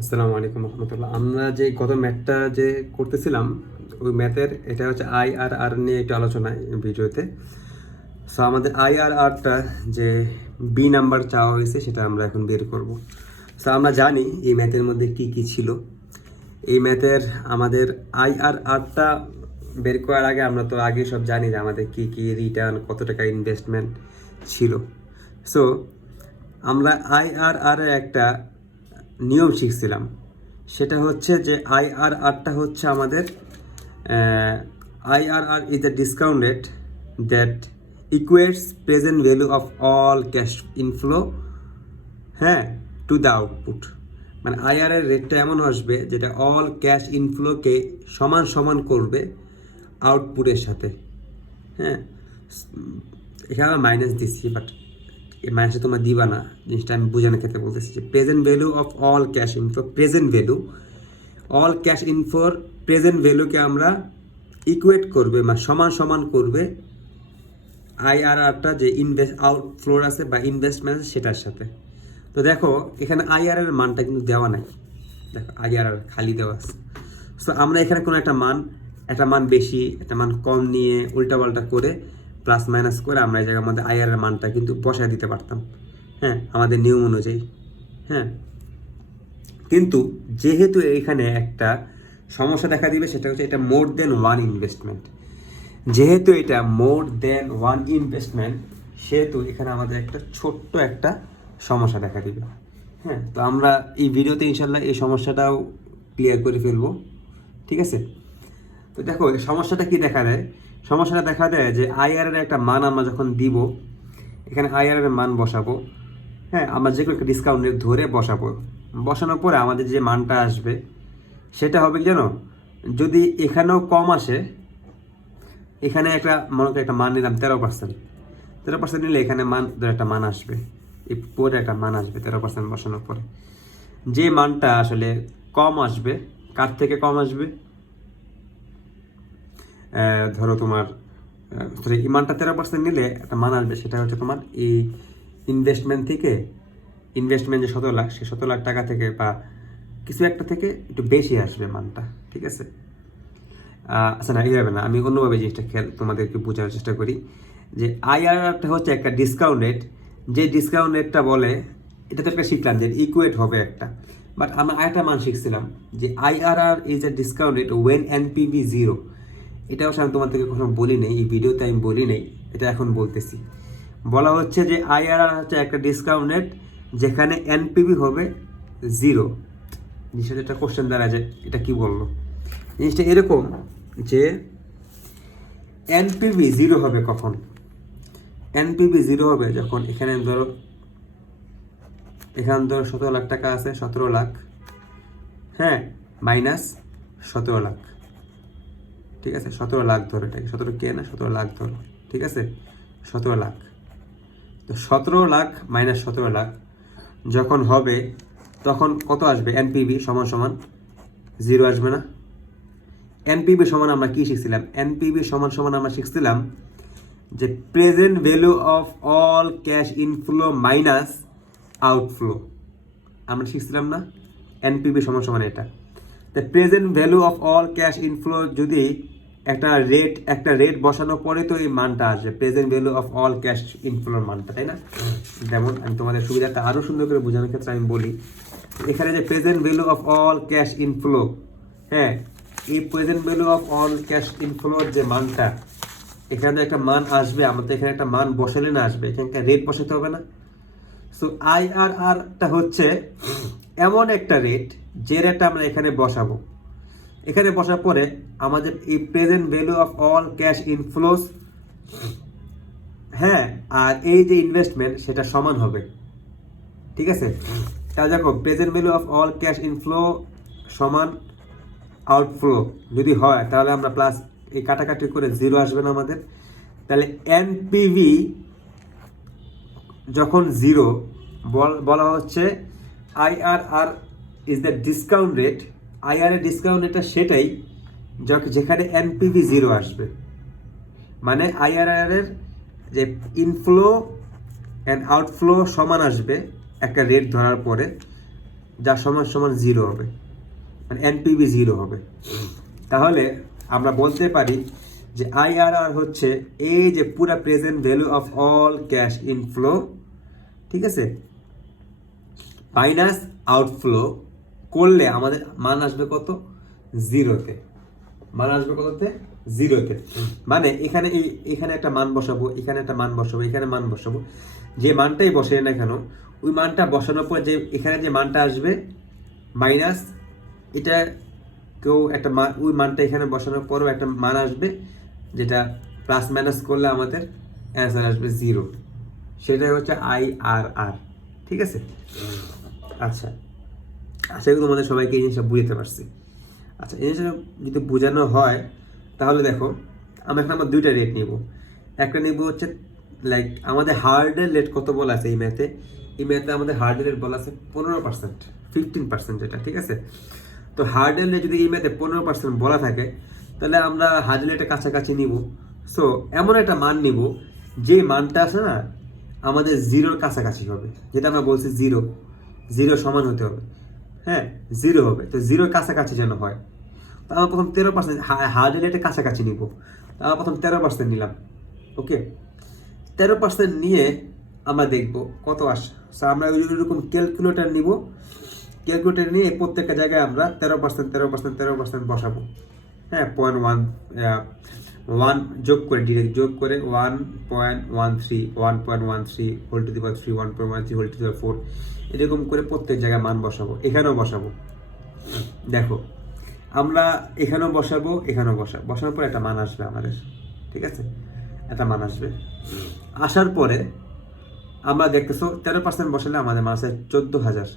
আসসালামু আলাইকুম রহমতুল্লাহ। আমরা যে গত ম্যাথটা যে করতেছিলাম, ওই ম্যাথের এটা হচ্ছে IRR নিয়ে একটু আলোচনা এই ভিডিওতে। সো আমাদের IRRটা যে বি নাম্বার চাওয়া হয়েছে সেটা আমরা এখন বের করব। সো আমরা জানি এই ম্যাথের মধ্যে কি কি ছিল। এই ম্যাথের আমাদের IRRটা বের করার আগে আমরা তো আগে সব জানি যে আমাদের কি কি রিটার্ন, কত টাকা ইনভেস্টমেন্ট ছিল। সো আমরা IRR এর একটা নিয়ম শিখছিলাম, সেটা হচ্ছে যে IRRটা হচ্ছে আমাদের IRR is the discount rate that equates present value of all cash inflow, হ্যাঁ, টু দ্য আউটপুট। মানে IRR রেটটা এমন আসবে যেটা অল ক্যাশ ইনফ্লোকে সমান সমান করবে আউটপুটের সাথে। হ্যাঁ, এখানে আমরা মাইনাস দিচ্ছি, বাট এই মাইনাসটা তোমরা দিবা না, জিনিসটা আমি বোঝানোর ক্ষেত্রে বলতেছি যে present value of all cash inflow, present value all cash ইনফোর প্রেজেন্ট ভ্যালুকে আমরা ইকুয়েট করবে বা সমান সমান করবে IRRটা যে আউটফ্লোর আছে বা ইনভেস্টমেন্ট আছে সেটার সাথে। তো দেখো এখানে IRR এর মানটা কিন্তু দেওয়া নাই, দেখো IRR খালি দেওয়া আছে। সো আমরা এখানে কোনো একটা মান বেশি একটা মান কম নিয়ে উল্টাপাল্টা করে প্লাস মাইনাস করে আমরা এই জায়গার মধ্যে IRR এর মানটা কিন্তু বসায় দিতে পারতাম, হ্যাঁ, আমাদের নিয়ম অনুযায়ী। হ্যাঁ, কিন্তু যেহেতু এখানে একটা সমস্যা দেখা দিবে, সেটা হচ্ছে এটা মোর দেন ওয়ান ইনভেস্টমেন্ট। যেহেতু এটা মোর দেন ওয়ান ইনভেস্টমেন্ট, সেহেতু এখানে আমাদের একটা ছোট্ট একটা সমস্যা দেখা দিবে। হ্যাঁ, তো আমরা এই ভিডিওতে ইনশাল্লাহ এই সমস্যাটাও ক্লিয়ার করে ফেলবো, ঠিক আছে? তো দেখো এই সমস্যাটা কি দেখা দেয়। সমস্যাটা দেখা দেয় যে IRR এর একটা মান আমরা যখন দিব, এখানে IRR এর মান বসাবো। হ্যাঁ, আমরা যে কোনো একটা ডিসকাউন্ট রেট ধরে বসাবো। বসানোর পরে আমাদের যে মানটা আসবে সেটা হবে কি জানো, যদি এখানেও কম আসে, এখানে একটা মনে করি একটা মান নিলাম 13%, 13% নিলে এখানে একটা মান আসবে, এই পরে একটা মান আসবে 13% বসানোর পরে। যে মানটা আসলে কম আসবে, কার থেকে কম আসবে, ধরো তোমার এই মানটা 13% নিলে একটা মান আসবে, সেটা হচ্ছে তোমার এই ইনভেস্টমেন্ট থেকে, ইনভেস্টমেন্ট যে 17 লাখ, সেই 17 লাখ টাকা থেকে বা কিছু একটা থেকে একটু বেশি আসবে মানটা, ঠিক আছে? আচ্ছা না, এইভাবে না, আমি অন্যভাবে জিনিসটা তোমাদেরকে বোঝানোর চেষ্টা করি যে IRRটা হচ্ছে একটা ডিসকাউন্ট রেট। যে ডিসকাউন্ট রেটটা বলে, এটা তো একটা শিখলাম যে ইকুয়েট হবে একটা, বাট আমরা আরেকটা মান শিখছিলাম যে IRR is a discount rate when NPV 0। এটা অবশ্য আমি তোমাদেরকে কখনো বলি নেই, এই ভিডিওতে আমি বলি নেই, এটা এখন বলতেছি। বলা হচ্ছে যে IRR হচ্ছে একটা ডিসকাউন্ট রেট যেখানে NPV হবে 0। জিনিসটা একটা কোশ্চেন দ্বারা যে এটা কি বললো, জিনিসটা এরকম যে NPV 0 হবে কখন, NPV 0 হবে যখন এখানে ধরো 17 লাখ টাকা আছে, 17 লাখ, হ্যাঁ, মাইনাস 17 লাখ, ঠিক আছে? 17 লাখ ধরো, এটাকে 17 কে না, 17 লাখ ধরো, ঠিক আছে? 17 লাখ, তো 17 লাখ মাইনাস 17 লাখ যখন হবে, তখন কত আসবে? NPV সমান সমান 0 আসবে না? NPV সমান আমরা কি শিখছিলাম? NPV সমান সমান আমরা শিখছিলাম যে present value of all cash inflow minus outflow. আমরা শিখছিলাম না NPV সমান সমান এটা। The present value of all cash inflow, যদি একটা রেট বসানোর পরে তো এই মানটা আসবে, present value of all cash ইনফ্লোর মানটা, তাই না? যেমন আমি তোমাদের সুবিধাটা আরও সুন্দর করে বোঝানোর ক্ষেত্রে আমি বলি, এখানে যে present value of all cash inflow, হ্যাঁ, এই present value of all cash ইনফ্লোর যে মানটা, এখানে একটা মান আসবে, আমাদের এখানে একটা মান বসালে না আসবে, এখানে রেট বসাতে হবে না? সো IRRটা হচ্ছে এমন একটা রেট, যে রেটটা আমরা এখানে বসাবো। এখানে বসার পরে আমাদের এই present value of all cash inflows, হ্যাঁ, আর এই যে ইনভেস্টমেন্ট সেটা সমান হবে, ঠিক আছে? তাহলে দেখো present value of all cash inflow সমান আউটফ্লো যদি হয়, তাহলে আমরা প্লাস এই কাটাকাটি করে 0 আসবে না আমাদের? তাহলে NPV যখন 0, বলা হচ্ছে IRR is the discount rate. IRR discount রেটটা সেটাই যেখানে NPV 0 আসবে। মানে IRR এর যে ইনফ্লো অ্যান্ড আউটফ্লো সমান আসবে একটা রেট ধরার পরে, যা সমান সমান 0 হবে, মানে এনপিভি 0 হবে। তাহলে আমরা বলতে পারি যে আইআরআর হচ্ছে এই যে পুরা present value of all cash inflow, ঠিক আছে, মাইনাস আউটফ্লো করলে আমাদের মান আসবে কত, 0-তে। মান আসবে কততে, 0-তে। মানে এখানে একটা মান বসাবো, এখানে একটা মান বসাবো, এখানে মান বসাবো, যে মানটাই বসে না কেন ওই মানটা বসানোর পর যে এখানে যে মানটা আসবে মাইনাস এটা কেউ একটা মান, ওই মানটা এখানে বসানোর পরও একটা মান আসবে যেটা প্লাস মাইনাস করলে আমাদের অ্যান্সার আসবে 0। সেটাই হচ্ছে আইআরআর, ঠিক আছে। আচ্ছা, আশা করি তোমাদের সবাইকে এই জিনিসটা বুঝতে পারছি। আচ্ছা, এই জিনিসটা যদি বোঝানো হয় তাহলে দেখো আমরা এখানে আমরা দুইটা রেট নিব। একটা নিব হচ্ছে লাইক আমাদের হার্ডের রেট কত বলা আছে এই ম্যাথে, আমাদের হার্ডের রেট বলা আছে 15%, 15% এটা, ঠিক আছে। তো হার্ডের রেট যদি এই ম্যাথে 15% বলা থাকে তাহলে আমরা হার্ডের রেটের কাছাকাছি নিব। সো এমন একটা মান নিব যে মানটা আছে না আমাদের 0-র কাছাকাছি হবে, যেটা আমরা বলছি 0 সমান হতে হবে, হ্যাঁ 0 হবে, তো 0-র কাছাকাছি যেন হয়। তো আমরা প্রথম 13% হার্ড রেটের কাছাকাছি নিব। আমরা প্রথম 13% নিলাম, ওকে। 13% নিয়ে আমরা দেখব কত আসে। আমরা ওইরকম ক্যালকুলেটর নিব, ক্যালকুলেটর নিয়ে প্রত্যেকটা জায়গায় আমরা 13% বসাবো, হ্যাঁ 1 যোগ করে, ডিরেক্ট যোগ করে 1.13 whole to the power 3, 1.13 whole to the power 4, এরকম করে প্রত্যেক জায়গায় মান বসাবো। এখানেও বসাবো, দেখো আমরা এখানেও বসাবো, এখানেও বসানোর পর একটা মান আসবে আমাদের, ঠিক আছে, একটা মান আসবে। আসার পরে আমরা দেখতেছো 13% বসালে আমাদের মান আসে 14,000,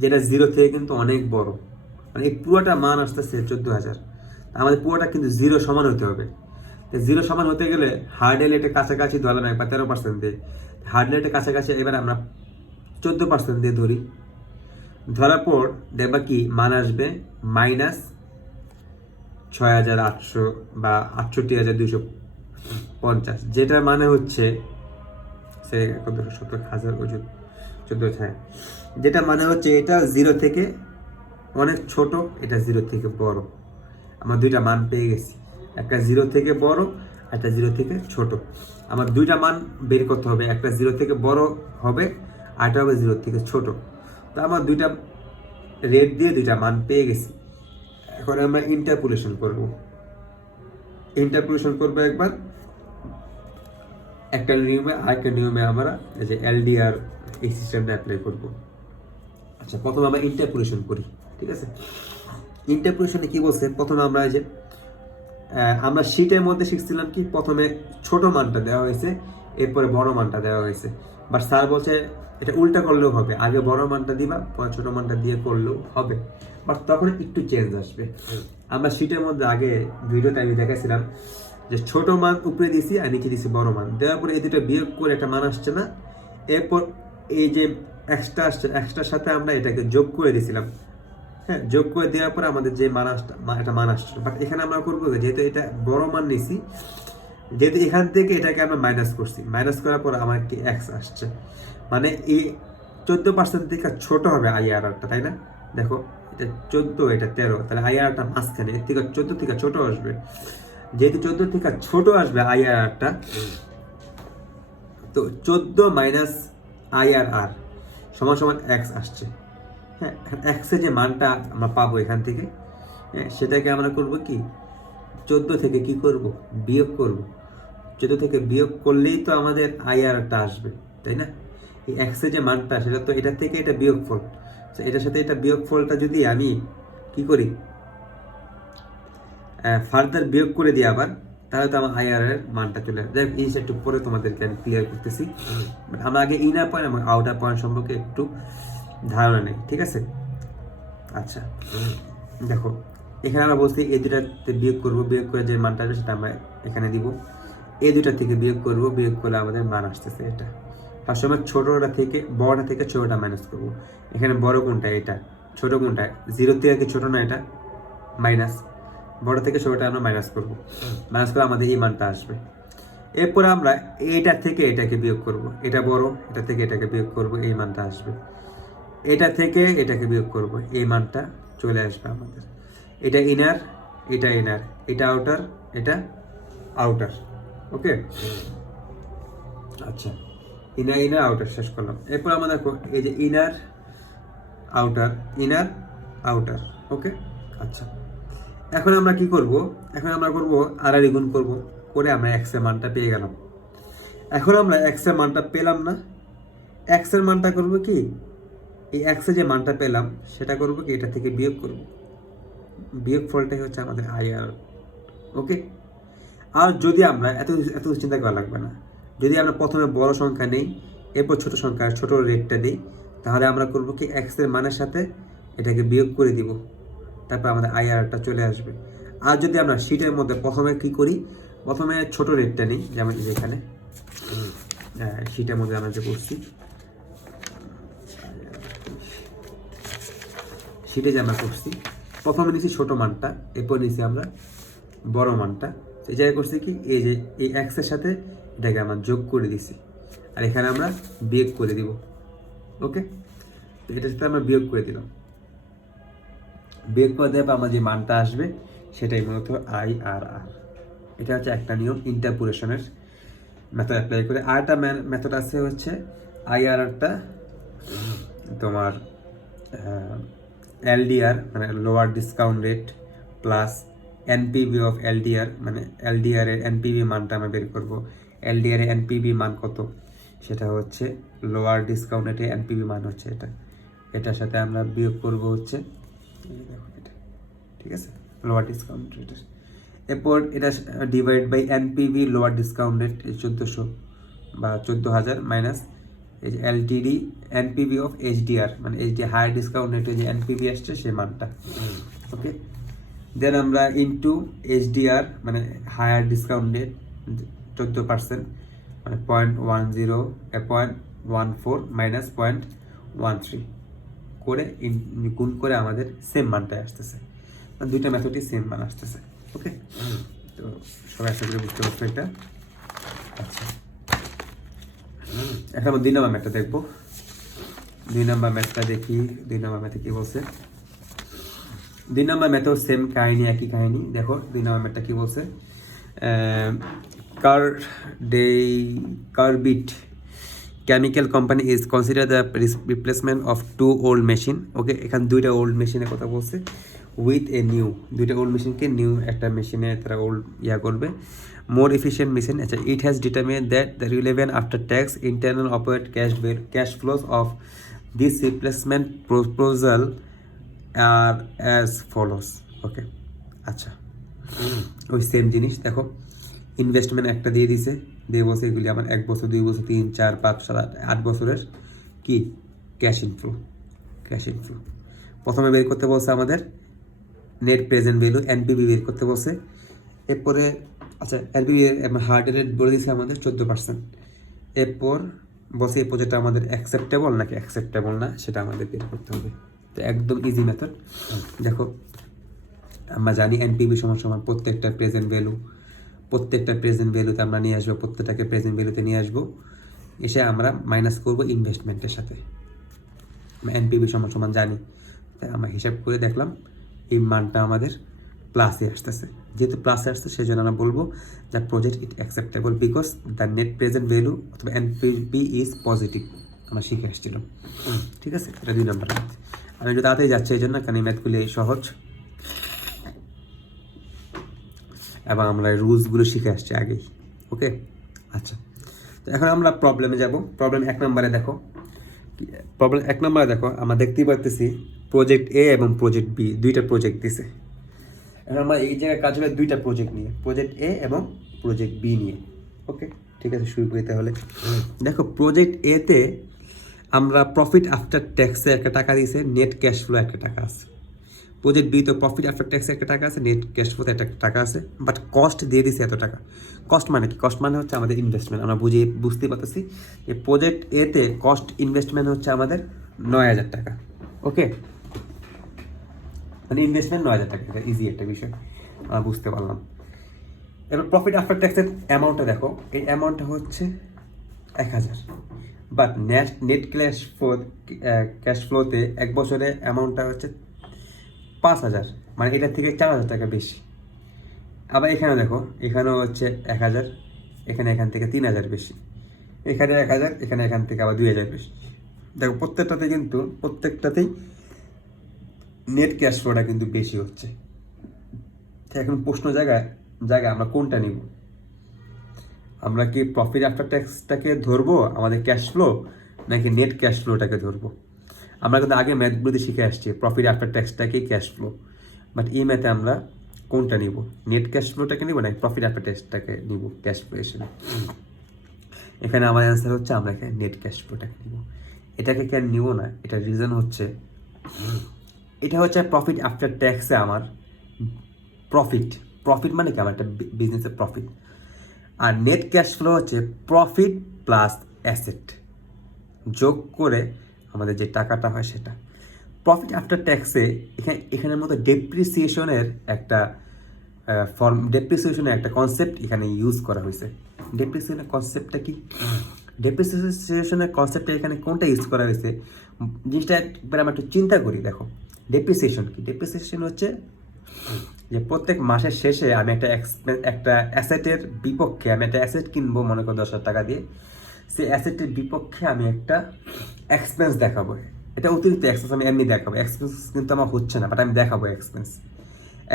যেটা 0 থেকে কিন্তু অনেক বড়, মানে এই পুরোটা মান আসতেছে 14,000। আমাদের পুরোটা কিন্তু 0 সমান হতে হবে। 0 সমান হতে গেলে হার্ড রেটের কাছাকাছি ধরলাম একবার 13% দিয়ে, হার্ড রেটের কাছাকাছি এবার আমরা 14% দিয়ে ধরি। ধরার পর দেখবা কি মান আসবে -6,800 বা 68,250, যেটার মানে হচ্ছে 17,000 ওজন 14, হ্যাঁ, যেটা মানে হচ্ছে এটা 0 থেকে অনেক ছোট, এটা 0 থেকে বড়। আমরা দুইটা মান পেয়ে গেছি, একটা 0 থেকে বড়, একটা 0 থেকে ছোট। আমার দুইটা মান বের করতে হবে, একটা 0 থেকে বড় হবে, আরটা হবে 0 থেকে ছোট। তো আমার দুইটা রেট দিয়ে দুইটা মান পেয়ে গেছি। এখন আমরা ইন্টারপোলেশন করব একবার, একটা নিয়মে আরেকটা নিয়মে আমরা এই যে এলডিআর এই সিস্টেমটা অ্যাপ্লাই করব। আচ্ছা, প্রথমে আমরা ইন্টারপোলেশন করি, ঠিক আছে। ইন্টারপোলেশনে কি বলছে, প্রথমে আমরা এই যে আমরা শীটের মধ্যে শিখছিলাম কি প্রথমে ছোট মানটা দেওয়া হয়েছে, এরপরে বড় মানটা দেওয়া হয়েছে। বাট স্যার বলছে এটা উল্টা করলেও হবে, আগে বড় মানটা দিবা পরে ছোট মানটা দিয়ে করলেও হবে, বাট তখন একটু চেঞ্জ আসবে। আমরা শীটের মধ্যে আগে ভিডিওতে আমি দেখাইছিলাম যে ছোট মান উপরে দিছি আর নিচে দিছি বড় মান, দেওয়ার পরে এই দুটো বিয়োগ করে একটা মান আসছে না, এরপর এই যে এক্সট্রা আসছে এক্সট্রার সাথে আমরা এটাকে যোগ করে দিয়েছিলাম, হ্যাঁ, যোগ করে দেওয়ার পরে আমাদের যে একটা মান আসছে। বাট এখানে আমরা করবো যেহেতু এটা বড় মান নিছি, যেহেতু এখান থেকে এটাকে আমরা মাইনাস করছি, মাইনাস করার পর আমার কি এক্স আসছে, মানে এই 14% থেকে ছোট হবে আইআরআরটা, তাই না? দেখো এটা 14, এটা 13, তাহলে আইআরআরটা মাঝখানে, এর থেকে 14 থেকে ছোট আসবে। যেহেতু 14 থেকে ছোট আসবে আইআরআরটা, তো 14 মাইনাস আইআরআর সমান সমান এক্স আসছে। হ্যাঁ, এক্সের যে মানটা আমরা পাবো এখান থেকে, হ্যাঁ, সেটাকে আমরা করব কি 14 থেকে কি করব, বিয়োগ করব। 14 থেকে বিয়োগ করলেই তো আমাদের আইআরটা আসবে, তাই না? এই এক্সের যে মানটা সেটা তো এটা থেকে এটা বিয়োগফল, তো এটার সাথে এটা বিয়োগফলটা যদি আমি কি করি ফার্দার বিয়োগ করে দিই আবার, তাহলে তো আমার আইআর এর মানটা চলে আসবে। যাই হোক, এই একটু পরে তোমাদেরকে আমি ক্লিয়ার করতেছি। আমরা আগে ইনার পয়েন্ট এবং আউটার পয়েন্ট সম্পর্কে একটু ধারণা নেই, ঠিক আছে। আচ্ছা, দেখো এখানে আমরা বলছি এই দুটাতে বিয়োগ করবো, বিয়োগ করে যে মানটা আসবে সেটা আমরা এখানে দিব। এই দুটা থেকে বিয়োগ করবো, বিয়োগ করলে আমাদের মান আসতেছে এটা। সবসময় ছোটটা থেকে বড়টা থেকে ছোটটা মাইনাস করবো। এখানে বড় কোনটা, এটা ছোট কোনটা, 0 থেকে কি ছোট না, এটা মাইনাস, বড় থেকে ছোটটা আমরা মাইনাস করবো, মাইনাস করে আমাদের এই মানটা আসবে। এরপরে আমরা এইটা থেকে এটাকে বিয়োগ করব, এটা বড়, এটা থেকে এটাকে বিয়োগ করব, এই মানটা আসবে। এটা থেকে এটাকে বিয়োগ করব, এই মানটা চলে আসবে আমাদের। এটা ইনার, এটা ইনার, এটা আউটার, এটা আউটার। ওকে, আচ্ছা, ইনার ইনার আউটার শেষ করলাম। এরপর আমরা দেখো এই যে ইনার আউটার, ইনার আউটার। ওকে, আচ্ছা, এখন আমরা কি করব? এখন আমরা করব আড়াআড়ি গুণ করব, করে আমরা এক্স এর মানটা পেয়ে গেলাম। এখন আমরা এক্স এর মানটা পেলাম না, এক্স এর মানটা করব কি, এই এক্স এর যে মানটা পেলাম সেটা করব কি, এটা থেকে বিয়োগ করব। বিয়োগ ফলটাই হচ্ছে আমাদের আইআর। ওকে, আর যদি আমরা এত এত চিন্তা করা লাগবে না, যদি আমরা প্রথমে বড় সংখ্যা নেই, এরপর ছোট সংখ্যা, ছোট রেটটা দিই, তাহলে আমরা করব কি, এক্স এর মানের সাথে এটাকে বিয়োগ করে দিব, তারপর আমাদের আইআরটা চলে আসবে। আর যদি আমরা শিটের মধ্যে প্রথমে কি করি, প্রথমে ছোট রেটটা নিই, যেমন এখানে শিটের মধ্যে আমরা যে করছি, শিটে যে আমরা করছি, প্রথমে নিচ্ছি ছোট মানটা, এরপর নিচ্ছি আমরা বড় মানটা। এই জায়গায় করছি কি, এই যে এই এক্সের সাথে এটাকে আমরা যোগ করে দিছি, আর এখানে আমরা বিয়োগ করে দিব। ওকে, তো এটার সাথে আমরা বিয়োগ করে দিলাম। বিয়োগ করে দেওয়ার পর আমার যে মানটা আসবে সেটাই মূলত আইআরআর। এটা হচ্ছে একটা নিয়ম ইন্টারপোলেশনের মেথড অ্যাপ্লাই করে। আর একটা মেথড আছে হচ্ছে আইআরআরটা তোমার এলডিআর মানে lower discount rate plus NPV of LDR, মানে এলডিআর এর এনপিভি মানটা আমরা বের করবো। এলডিআর এর এনপিভি মান কত, সেটা হচ্ছে লোয়ার ডিসকাউন্ট রেটে এনপিভি মান হচ্ছে এটা, এটার সাথে আমরা বিয়োগ করব হচ্ছে এটা, ঠিক আছে, লোয়ার ডিসকাউন্ট রেটের। এরপর এটা divide by NPV lower discount rate 1400 বা 14,000 মাইনাস এই যে এলটিডি এনপিভি অফ এইচডিআর, মানে এইচডি হায়ার ডিসকাউন্ট রেটে যে এনপিভি আসছে সেই মানটা। ওকে, দেন আমরা ইনটু এইচডিআর মানে হায়ার ডিসকাউন্ট রেট 14%, মানে 0.10 0.14 মাইনাস 0.13 করে গুণ করে আমাদের সেম মানটাই আসতেছে, দুইটা মেথডই সেম মান আসতেছে। ওকে, তো সবাই আশা করে বুঝতে পারছো এটা। আচ্ছা, এখন আমরা 2 নম্বর ম্যাথটা দেখবো। 2 নম্বর ম্যাথটা দেখি, 2 নম্বর ম্যাথে কি বলছে। 2 নম্বর ম্যাথেও সেম কাহিনী, একই কাহিনী। দেখো 2 নম্বর ম্যাথটা কি বলছে, Carbit chemical company is consider the replacement of 2 old machine. Okay, এখানে 2টা ওল্ড মেশিনের কথা বলছে উইথ এ নিউ, 2টা ওল্ড মেশিনকে নিউ একটা মেশিনে তারা ওল্ড করবে, মোর এফিসিয়েন্ট মেশিন। আচ্ছা, it has determine that the relevant after tax internal operate cash flows of this replacement proposal আর অ্যাজ ফলোস। ওকে, আচ্ছা, ওই সেম জিনিস দেখো, ইনভেস্টমেন্ট একটা দিয়ে দিছে, দিয়ে বলছে এগুলি আমার 1 বছর 2 বছর 3 4 5 7 8 বছরের কি ক্যাশ ইনফ্লো। প্রথমে বের করতে বলছে আমাদের নেট প্রেজেন্ট ভ্যালু এনপিভি বের করতে বলছে। এরপরে আচ্ছা এনপিভি হার্ড রেট বলে দিয়েছে আমাদের 14%। এরপর বলছে এই প্রজেক্টটা আমাদের অ্যাকসেপ্টেবল নাকি অ্যাকসেপ্টেবল না সেটা আমাদের বের করতে হবে। তো একদম ইজি মেথড। দেখো আমরা জানি এনপিভি সমান সমান প্রত্যেকটা প্রেজেন্ট ভ্যালুতে আমরা নিয়ে আসবো, প্রত্যেকটাকে প্রেজেন্ট ভ্যালুতে নিয়ে আসবো, এসে আমরা মাইনাস করবো ইনভেস্টমেন্টের সাথে। এনপিভি সমান সমান জানি, তাই আমরা হিসাব করে দেখলাম এই মানটা আমাদের প্লাসে আসতেছে। যেহেতু প্লাসে আসছে সেই জন্য আমরা বলবো the project it acceptable because the net present value অথবা এনপিভি ইজ পজিটিভ, আমরা শিখে আসছিলাম। ঠিক আছে, এটা 2 নম্বর ম্যাথ। আমি একটু তাড়াতাড়ি যাচ্ছি এই জন্য, কারণ এই ম্যাথগুলি সহজ এবং আমরা রুলসগুলো শিখে আসছি আগেই। ওকে, আচ্ছা, তো এখন আমরা প্রবলেমে যাব। প্রবলেম 1 নম্বরে দেখো, আমরা দেখতেই পারতেছি প্রজেক্ট এ এবং প্রজেক্ট বি, 2টা প্রজেক্ট দিছে। এখন আমরা এই জায়গায় কাজ হবে 2টা প্রজেক্ট নিয়ে, প্রজেক্ট এ এবং প্রজেক্ট বি নিয়ে। ওকে, ঠিক আছে, শুরু করি তাহলে। দেখো প্রজেক্ট এতে আমরা প্রফিট আফটার ট্যাক্সে একটা টাকা দিয়েছে, নেট ক্যাশ ফ্লো একটা টাকা আছে। প্রজেক্ট বি তো প্রফিট আফটার ট্যাক্সে একটা টাকা আছে, নেট ক্যাশ ফ্লোতে একটা টাকা আছে, বাট কস্ট দিয়ে দিছে এত টাকা। কস্ট মানে কি? কস্ট মানে হচ্ছে আমাদের ইনভেস্টমেন্ট। আমরা বুঝতে পারতেছি যে প্রজেক্ট এতে কস্ট ইনভেস্টমেন্ট হচ্ছে আমাদের 9,000 টাকা। ওকে, মানে ইনভেস্টমেন্ট 9,000 টাকা, এটা ইজি একটা বিষয়, আমরা বুঝতে পারলাম। এবার প্রফিট আফটার ট্যাক্সের অ্যামাউন্টটা দেখো, এই অ্যামাউন্টটা হচ্ছে 1000, বাট নেট ক্যাশ ফ্লোতে 1 বছরে অ্যামাউন্টটা হচ্ছে 5000, মানে এটার থেকে 4000 টাকা বেশি। আবার এখানে দেখো, এখানেও হচ্ছে 1000, এখান থেকে 3000 বেশি, এখানে 1000, এখান থেকে আবার 2000 বেশি। দেখো প্রত্যেকটাতেই নেট ক্যাশ ফ্লোটা কিন্তু বেশি হচ্ছে। এখন প্রশ্ন জায়গায় আমরা কোনটা নিব? আমরা কি প্রফিট আফটার ট্যাক্সটাকে ধরবো আমাদের ক্যাশ ফ্লো, নাকি নেট ক্যাশ ফ্লোটাকে ধরবো? আমরা কিন্তু আগে ম্যাথগুলোতে শিখে আসছি প্রফিট আফটার ট্যাক্সটাকে ক্যাশ ফ্লো, বাট এই ম্যাথে আমরা কোনটা নিব? নেট ক্যাশ ফ্লোটাকে নিব নাকি প্রফিট আফটার ট্যাক্সটাকে নিব ক্যাশ ফ্লো হিসেবে? এখানে আমার অ্যান্সার হচ্ছে আমরা এখানে নেট ক্যাশ ফ্লোটাকে নিব। এটাকে কেন নিব না? এটার রিজন হচ্ছে, এটা হচ্ছে প্রফিট আফটার ট্যাক্সে আমার প্রফিট মানে কি আমার একটা বিজনেসের প্রফিট। আর নেট ক্যাশ ফ্লো হচ্ছে প্রফিট প্লাস অ্যাসেট যোগ করে আমাদের যে টাকাটা হয় সেটা। প্রফিট আফটার ট্যাক্সে এখানের মতো ডেপ্রিসিয়েশনের একটা একটা কনসেপ্ট এখানে ইউজ করা হয়েছে। ডেপ্রিসিয়েশনের কনসেপ্টটা কি? ডেপ্রিসিয়েশনের কনসেপ্টটা এখানে কোনটা ইউজ করা হয়েছে জিনিসটা একবার আমরা একটু চিন্তা করি। দেখো, ডেপ্রিসিয়েশন কি? ডেপ্রিসিয়েশন হচ্ছে যে প্রত্যেক মাসের শেষে আমি একটা অ্যাসেটের বিপক্ষে আমি একটা অ্যাসেট কিনবো, মনে করো 10,000 টাকা দিয়ে। সেই অ্যাসেটের বিপক্ষে আমি একটা এক্সপেন্স দেখাবো। এটা অতিরিক্ত এক্সপেন্স আমি এমনি দেখাবো, এক্সপেন্স কিন্তু আমার হচ্ছে না, বাট আমি দেখাবো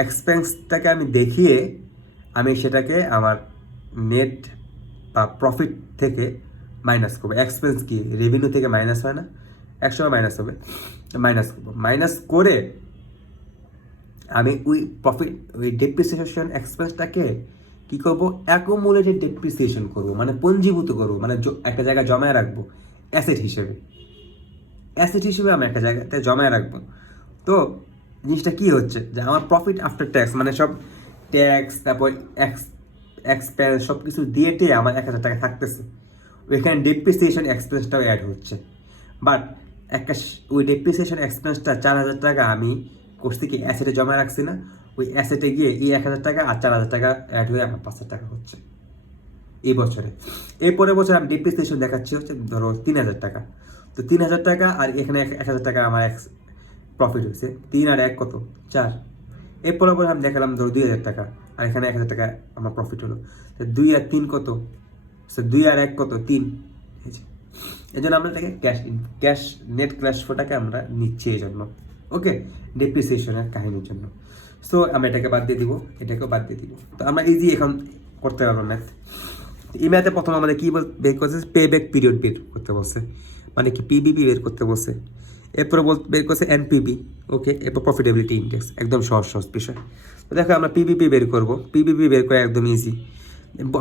এক্সপেন্সটাকে আমি দেখিয়ে আমি সেটাকে আমার নেট বা প্রফিট থেকে মাইনাস করবো। এক্সপেন্স কি রেভিনিউ থেকে মাইনাস হয় না? 100 মাইনাস হবে, মাইনাস করবো। মাইনাস করে আমি ওই ডেপ্রিসিয়েশন এক্সপেন্সটাকে কী করবো? অ্যাকুমুলেটেড ডেপ্রিসিয়েশন করবো, মানে পঞ্জীভূত করবো, মানে একটা জায়গায় জমায় রাখবো অ্যাসেট হিসেবে আমরা একটা জায়গাতে জমায় রাখবো। তো জিনিসটা কী হচ্ছে যে আমার প্রফিট আফটার ট্যাক্স মানে সব ট্যাক্স, তারপর এক্সপেন্স সব কিছু দিয়ে আমার 1000 টাকা থাকতেছে, ওইখানে ডেপ্রিসিয়েশন এক্সপেন্সটাও অ্যাড হচ্ছে। বাট ওই ডেপ্রিসিয়েশন এক্সপেন্সটা 4000 টাকা আমি করছি কি অ্যাসেটে জমা রাখছি না, ওই অ্যাসেটে গিয়ে এই 1000 টাকা আর 4000 টাকা অ্যাড হয়ে আমার 5000 টাকা হচ্ছে এই বছরে। এরপরের বছর আমি ডেপ্রিসিয়েশন দেখাচ্ছি হচ্ছে ধরো 3000 টাকা। তো 3000 টাকা আর এখানে 1000 টাকা আমার প্রফিট হয়েছে। 3 আর 1 কত? 4। এরপরের বছর আমি দেখালাম ধরো 2000 টাকা, আর এখানে 1000 টাকা আমার প্রফিট হলো। 2 আর 3 কত? 2 আর 1 কত? 3। এই জন্য আমরা এটাকে ক্যাশ নেট ক্যাশ ফ্লোটাকে আমরা নিচ্ছি এই জন্য। ওকে, ডেপ্রিসিয়েশনের কাহিনীর জন্য। সো আমরা এটাকে বাদ দিয়ে দিব, এটাকেও বাদ দিয়ে দিব। তো আমরা ইজি এখন করতে পারবো ম্যাথ। এই ম্যাথে প্রথম আমাদের কী বের করছে? পে ব্যাক পিরিয়ড বের করতে বলছে, মানে কি পিবিপি বের করতে বলছে। এরপরে বের করছে এনপিবি। ওকে, এরপর প্রফিটেবিলিটি ইন্ডেক্স, একদম সহজ বিষয়। তো দেখো আমরা পিবিপি বের করবো। পিবিপি বের করে একদম ইজি।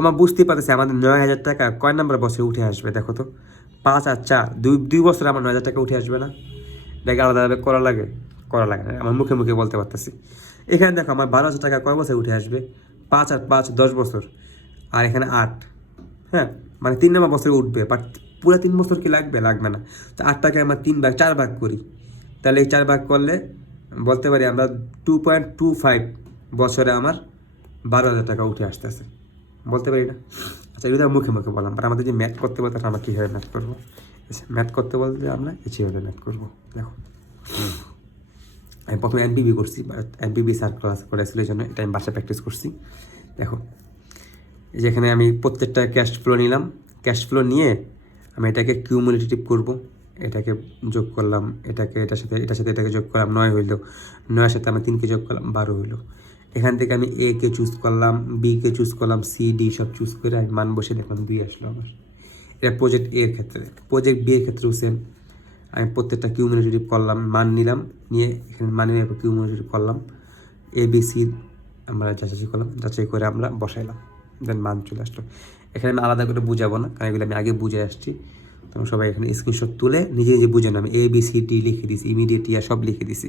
আমরা বুঝতেই পারতেছি আমাদের 9000 টাকা কয় নাম্বার বছরে উঠে আসবে? দেখো তো, 5 আর 4, 2 বছরে আমার 9000 টাকা উঠে আসবে না? দেখে আলাদাভাবে করা লাগে না, আমার মুখে বলতে পারতেছি। এখানে দেখো আমার 12,000 টাকা কয় বছরে উঠে আসবে? 5 আর 5 10 বছর, আর এখানে 8। হ্যাঁ, মানে 3 নম্বর বছরে উঠবে, বাট পুরো 3 বছর কি লাগবে? লাগবে না। তো 8 টাকা আমরা 4 ভাগ করি, তাহলে এই 4 ভাগ করলে বলতে পারি আমরা 2.25 বছরে আমার 12,000 টাকা উঠে আসতেছে, বলতে পারি না? আচ্ছা, এটা মুখে বললাম, বাট আমাদের যে ম্যাথ করতে বলতে আমরা কীভাবে ম্যাথ করবো? ম্যাথ করতে বলতে আমরা কীভাবে ম্যাথ করবো? দেখো, আমি প্রথমে এনপিবি করছি, এনপিবি স্যার ক্লাস করেছিল এই জন্য এটা আমি বাসায় প্র্যাকটিস করছি। দেখো, যেখানে আমি প্রত্যেকটা ক্যাশ ফ্লো নিলাম, ক্যাশ ফ্লো নিয়ে আমি এটাকে কিউমুলেটিভ করব, এটাকে যোগ করলাম, এটার সাথে এটাকে যোগ করলাম, 9 হইলো। 9-এর সাথে আমি 3কে যোগ করলাম, 12 হইলো। এখান থেকে আমি এ কে চুজ করলাম, বি কে চুজ করলাম, সি ডি সব চুজ করে আমি মান বসে দেখলাম 2 আসলো আমার। এটা প্রজেক্ট এর ক্ষেত্রে। প্রজেক্ট বি এর ক্ষেত্রেও সেম, আমি প্রত্যেকটা কিউমুলেটিভ করলাম, মান নিলাম, নিয়ে এখানে মান নিয়ে কিউমুলেটিভ করলাম, এ বি সি আমরা যাচাই করে আমরা বসাইলাম, দেন মান চলে আসলো। এখানে আমি আলাদা করে বুঝাবো না, কারণ এগুলো আমি আগে বুঝে আসছি। তোমরা সবাই এখানে স্ক্রিনশট তুলে নিজে বুঝে নাও। আমি এ বি সি ডি লিখে দিছি, ইমিডিয়েট ইয়া সব লিখে দিছি।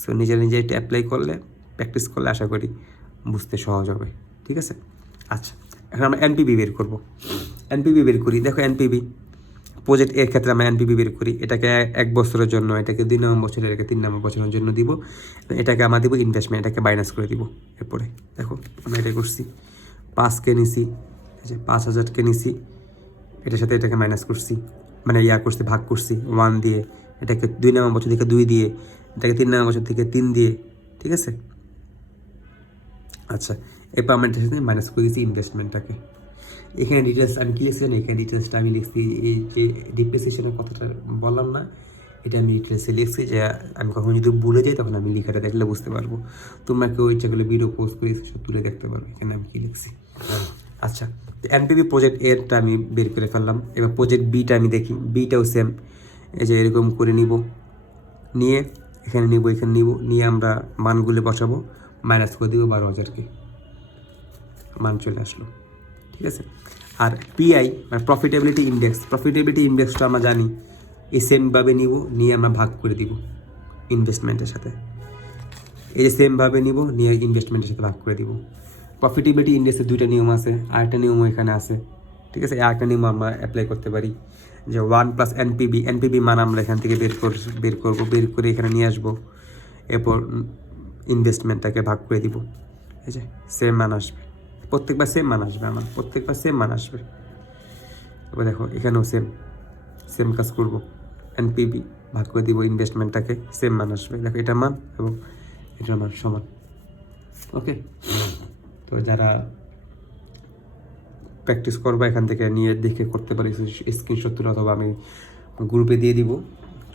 সো নিজে এটা অ্যাপ্লাই করলে, প্র্যাকটিস করলে আশা করি বুঝতে সহজ হবে। ঠিক আছে? আচ্ছা, এখন আমরা এনপিবি বের করবো। এনপিবি বের করি। দেখো, এনপিবি প্রজেক্ট এর ক্ষেত্রে আমরা এনপিবি বের করি। এটাকে 1 বছরের জন্য, এটাকে 2 নম্বর বছরে, এটাকে 3 নম্বর বছরের জন্য দিব। এটাকে আমরা দিব ইনভেস্টমেন্ট, এটাকে মাইনাস করে দিব। এরপরে দেখো আমরা এটা করছি, 5কে নিছি, 5000কে নিছি, এটার সাথে এটাকে মাইনাস করছি, মানে করছি, ভাগ করছি 1 দিয়ে, এটাকে 2 নম্বর বছর থেকে 2 দিয়ে, এটাকে 3 নম্বর বছর থেকে 3 দিয়ে, ঠিক আছে। আচ্ছা, এরপর আমরা এটার সাথে মাইনাস করে দিয়েছি ইনভেস্টমেন্টটাকে। এখানে ডিটেলস আমি কি লিখছি, এখানে ডিটেলসটা আমি লিখছি, এই যে ডিপ্রিসিয়েশনের কথাটা বললাম না, এটা আমি ডিটেলসে লিখছি, যে আমি কখন যদি ভুলে যাই তখন আমি লেখাটা দেখলে বুঝতে পারবো। তোমরা কেউ ইচ্ছা করলে ভিডিও পোস্ট করে সব তুলে দেখতে পারবে এখানে আমি কী লিখছি। আচ্ছা, এনপিভি প্রজেক্ট এরটা আমি বের করে ফেললাম। এবার প্রজেক্ট বিটা আমি দেখি, বিটাও সেম, এই যে এরকম করে নিব, নিয়ে এখানে নিব, এখানে নিব, নিয়ে আমরা মানগুলো বসাবো, মাইনাস করে দিব 12,000কে, মান চলে আসলো, ঠিক আছে। আর পিআই মানে প্রফিটেবিলিটি ইন্ডেক্সটা আমরা জানি, এই সেমভাবে নিব, নিয়ে আমরা ভাগ করে দিব ইনভেস্টমেন্টের সাথে, এই যে সেমভাবে নিব, নিয়ে ইনভেস্টমেন্টের সাথে ভাগ করে দিব। প্রফিটেবিলিটি ইন্ডেক্সের 2টা নিয়ম আছে, আরেকটা নিয়মও এখানে আছে, ঠিক আছে। আরেকটা নিয়ম আমরা অ্যাপ্লাই করতে পারি, যে 1 + এনপিবি মান আমরা এখান থেকে বের করে এখানে নিয়ে আসবো, এরপর ইনভেস্টমেন্টটাকে ভাগ করে দিব, এই যে সেম মান আসবে, প্রত্যেকবার সেম মান আসবে, আমার প্রত্যেকবার সেম মান আসবে। এবার দেখো এখানেও সেম কাজ করব, এনপিবি ভাগ করে দিব ইনভেস্টমেন্টটাকে, সেম মান আসবে, দেখো এটার মান এবং এটার মান সমান। ওকে, তো যারা প্র্যাকটিস করবা এখান থেকে নিয়ে দেখে করতে পারি, স্ক্রিনশট তুলে অথবা আমি গ্রুপে দিয়ে দিব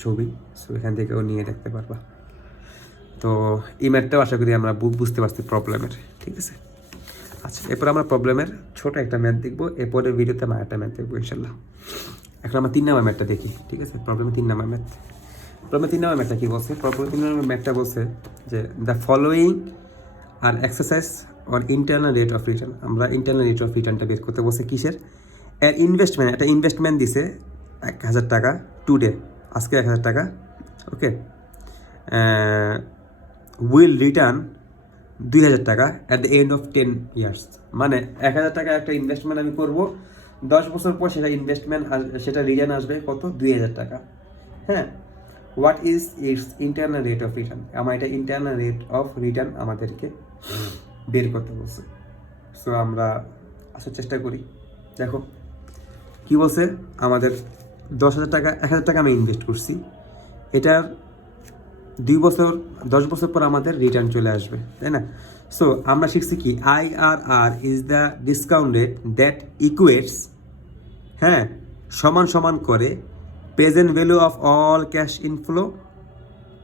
ছবি, সো এখান থেকেও নিয়ে দেখতে পারবা। তো এই ম্যাথটাও আশা করি আমরা বুঝতে পারছি প্রবলেমের, ঠিক আছে। আচ্ছা, এরপর আমরা প্রবলেমের ছোট একটা ম্যাথ দেখবো, এরপরের ভিডিওতে আমরা একটা ম্যাথ দেখবো ইনশাল্লাহ। এখন আমরা 3 নম্বর ম্যাথটা দেখি, ঠিক আছে। প্রবলেমে 3 নম্বর ম্যাথটা কী বলছে? প্রবলেমে 3 নম্বর ম্যাথটা বলছে যে the following R exercise on internal rate of return. আমরা ইন্টারনাল রেট অফ রিটার্নটা বের করতে বলছে কিসের? একটা ইনভেস্টমেন্ট দিছে 1,000 টাকা টুডে, আজকে 1,000 টাকা, ওকে, উইল রিটার্ন 2,000 টাকা at the end of 10 years. মানে 1,000 টাকা একটা ইনভেস্টমেন্ট আমি করব, 10 বছর পর সেটা রিটার্ন আসবে কত? 2,000 টাকা। হ্যাঁ, what is it's internal rate of return? আমার এটা ইন্টারনাল রেট অফ রিটার্ন আমাদেরকে বের করতে বলছে। সো আমরা আসার চেষ্টা করি। দেখো কি বলছে, আমাদের 10,000 টাকা, 1,000 টাকা আমি ইনভেস্ট করছি, এটার 10 বছর পর আমাদের রিটার্ন চলে আসবে, তাই না? সো আমরা শিখছি কি, IRR is the discount rate that equates, হ্যাঁ, সমান করে present value of all cash inflow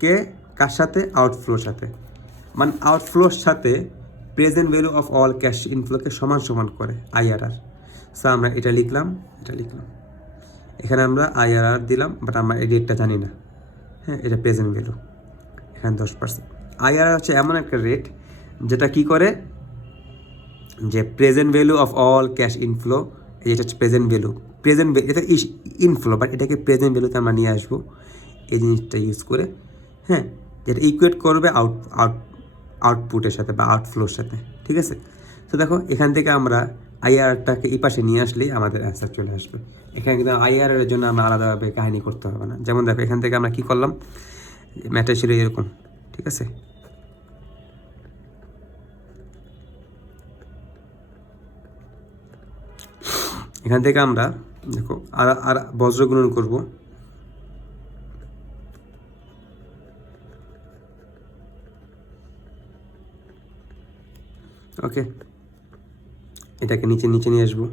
কে কার সাথে? আউটফ্লোর সাথে। মানে আউটফ্লোর সাথে present value of all cash ইনফ্লোকে সমান করে IRR। সো আমরা এটা লিখলাম, এখানে আমরা IRR দিলাম, বাট আমরা এই রেটটা জানি না। হ্যাঁ, এটা প্রেজেন্ট ভ্যালু, এখানে 10%। IRR হচ্ছে এমন একটা রেট যেটা কি করে, যে present value of all cash inflow, এটা হচ্ছে প্রেজেন্ট ভ্যালু, এটা ইনফ্লো, বাট এটাকে প্রেজেন্ট ভ্যালুতে আমরা নিয়ে আসবো এই জিনিসটা ইউজ করে। হ্যাঁ, যেটা ইকুয়েট করবে আউটপুটের সাথে বা আউটফ্লোর সাথে, ঠিক আছে। তো দেখো এখান থেকে আমরা IRRটাকে এই পাশে নিয়ে আসলেই আমাদের অ্যান্সার চলে আসবে। এখানে কিন্তু IRR এর জন্য আমরা আলাদাভাবে কাহিনী করতে হবে না। যেমন দেখো এখান থেকে আমরা কি করলাম, ম্যাথটা ছিল এরকম, ঠিক আছে। এখান থেকে আমরা দেখো আর বজ্র গুণন করব, ওকে, এটাকে নিচে নিয়ে আসবো,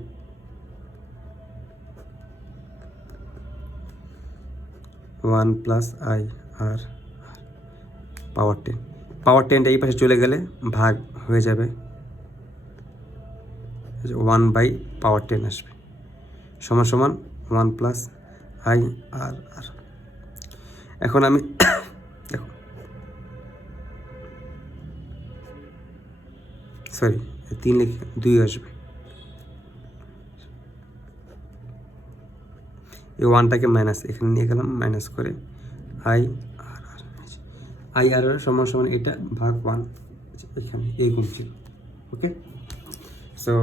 1 + IRR পাওয়ার 10টা এই পাশে চলে গেলে ভাগ হয়ে যাবে, 1/10 আসবে, সমান 1 + IRR। এখন আমি দেখো, সরি 3 লিখে 2 আসবে, এই 1টাকে মাইনাস এখানে নিয়ে গেলাম, মাইনাস করে IRR সমান এটা ভাগ 1, এখানে এইরকম ছিল, ওকে। সো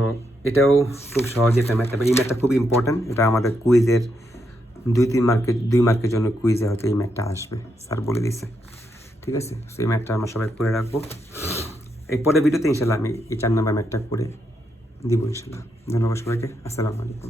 এটাও খুব সহজ একটা ম্যাথ, তবে এই ম্যাথটা খুব ইম্পর্ট্যান্ট, এটা আমাদের কুইজের 2 মার্কের জন্য কুইজে হয়তো এই ম্যাথটা আসবে, স্যার বলে দিয়েছে, ঠিক আছে। সো এই ম্যাথটা আমরা সবাই করে রাখবো, এই পরের ভিডিওতে ইনশাল্লাহ আমি এই 4 নম্বর ম্যাথটা করে দিব ইনশাল্লাহ। ধন্যবাদ সবাইকে, আসসালামু আলাইকুম।